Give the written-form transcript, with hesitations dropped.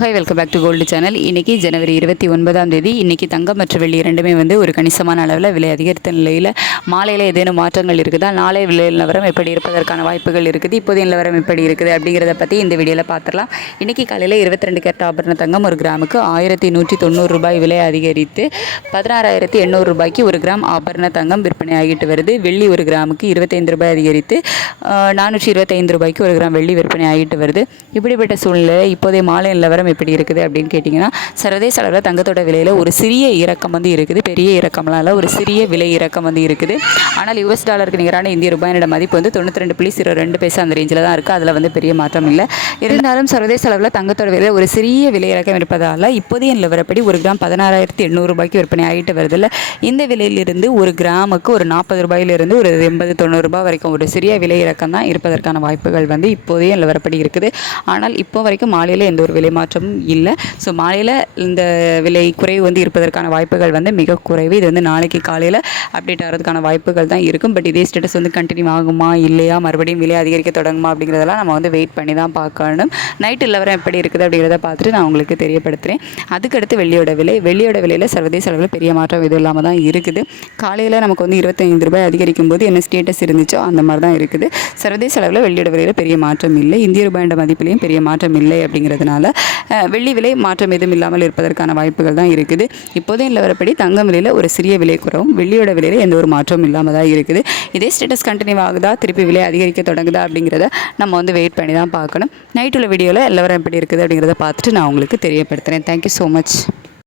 Hi, welcome back to gold channel. இன்றைக்கி ஜனவரி 29 இன்றைக்கி தங்கம் மற்றும் வெள்ளி இரண்டுமே ஒரு கணிசமான அளவில் விலை அதிகரித்த நிலையில் மாலையில் ஏதேனும் மாற்றங்கள் இருக்குதா, நாளை விலை நிலவரம் எப்படி இருப்பதற்கான வாய்ப்புகள் இருக்குது, இப்போதைய நிலவரம் எப்படி இருக்குது அப்படிங்கிறத பற்றி இந்த வீடியோவில் பார்த்துடலாம். இன்றைக்கி காலையில் 22 கேரட் ஆபரண தங்கம் ஒரு கிராமுக்கு 1190 ரூபாய் விலை அதிகரித்து 16,800 ரூபாய்க்கு ஒரு கிராம் ஆபரண தங்கம் விற்பனை ஆகிட்டு வருது. வெள்ளி ஒரு கிராமுக்கு 25 ரூபாய் அதிகரித்து 425 ரூபாய்க்கு ஒரு கிராம் வெள்ளி விற்பனை ஆகிட்டு வருது. இப்படிப்பட்ட சூழ்நிலை இப்போதைய மாலை நிலவரம் எப்படி இருக்குது அப்படின்னு கேட்டிங்கன்னா, சர்வதேச அளவில் தங்கத்தோட விலையில் ஒரு சிறிய இறக்கம் இருக்குது. பெரிய இறக்கம்லாம் இல்லை, ஒரு சிறிய விலை இறக்கம் இருக்குது. ஆனால் US டாலருக்கு நிகரான இந்திய ரூபாயோட மதிப்பு 92.02 பைசா அந்த ரேஞ்சில் தான் இருக்குது. அதில் பெரிய மாற்றம் இல்லை. இருந்தாலும் சர்வதேச அளவில் தங்கத்தோட விலையில் ஒரு சிறிய விலை இறக்கம் இருப்பதால் இப்போதைய நிலவரப்படி ஒரு கிராம் 16,800 ரூபாய்க்கு விற்பனை ஆகிட்டு வருதில்ல. இந்த விலையிலிருந்து ஒரு கிராமுக்கு ஒரு 40 ரூபாயிலிருந்து ஒரு 80-90 ரூபாய் வரைக்கும் ஒரு சிறிய விலை இறக்கம் தான் இருப்பதற்கான வாய்ப்புகள் இப்போதைய நிலவரப்படி இருக்குது. ஆனால் இப்போ வரைக்கும் மாலையில் எந்த ஒரு விலை மாற்றமும் இல்லை. ஸோ மாலையில் இந்த விலை குறைவு இருப்பதற்கான வாய்ப்புகள் மிக குறைவு. இது நாளைக்கு காலையில் அப்டேட் ஆகிறதுக்கான வாய்ப்புகள் தான் இருக்கும். பட் இதே ஸ்டேட்டஸ் கண்டினியூ ஆகுமா இல்லையா, மறுபடியும் விலை அதிகரிக்க தொடங்குமா அப்படிங்கிறதெல்லாம் நம்ம வெயிட் பண்ணி தான் பார்க்கணும். நைட்டு நிலவரம் எப்படி இருக்குது அப்படிங்கிறத பார்த்துட்டு நான் உங்களுக்கு தெரியப்படுத்துகிறேன். அதுக்கடுத்து வெள்ளியோட விலையில் சர்வதேச அளவில் பெரிய மாற்றம் எதுவும் இல்லாமல் தான் இருக்குது. காலையில் நமக்கு 25 ரூபாய் அதிகரிக்கும் போது என்ன ஸ்டேட்டஸ் இருந்துச்சோ அந்த மாதிரி தான் இருக்குது. சர்வதேச அளவில் வெள்ளியோட விலையில் பெரிய மாற்றம் இல்லை. இந்திய ரூபாயோட மதிப்பிலையும் பெரிய மாற்றம் இல்லை. அப்படிங்கிறதுனால வெள்ளி விலை மாற்றம் எதுவும் இல்லாமல் இருப்பதற்கான வாய்ப்புகள் தான் இருக்குது. இப்போதைய நிலவரப்படி தங்கம் விலையில் ஒரு சிறிய விலை குறவும், வெள்ளியோட விலையில் எந்த ஒரு மாற்றமும் இல்லாமல் தான் இருக்குது. இதே ஸ்டேட்டஸ் கண்டினியூ ஆகுதா, திருப்பி விலை அதிகரிக்க தொடங்குதா அப்படிங்கிறத நம்ம வெயிட் பண்ணி தான் பார்க்கணும். நைட்டுள்ள வீடியோவில் நிலவரம் எப்படி இருக்குது அப்படிங்கிறத பார்த்துட்டு நான் உங்களுக்கு தெரியப்படுத்துகிறேன். Thank you so much.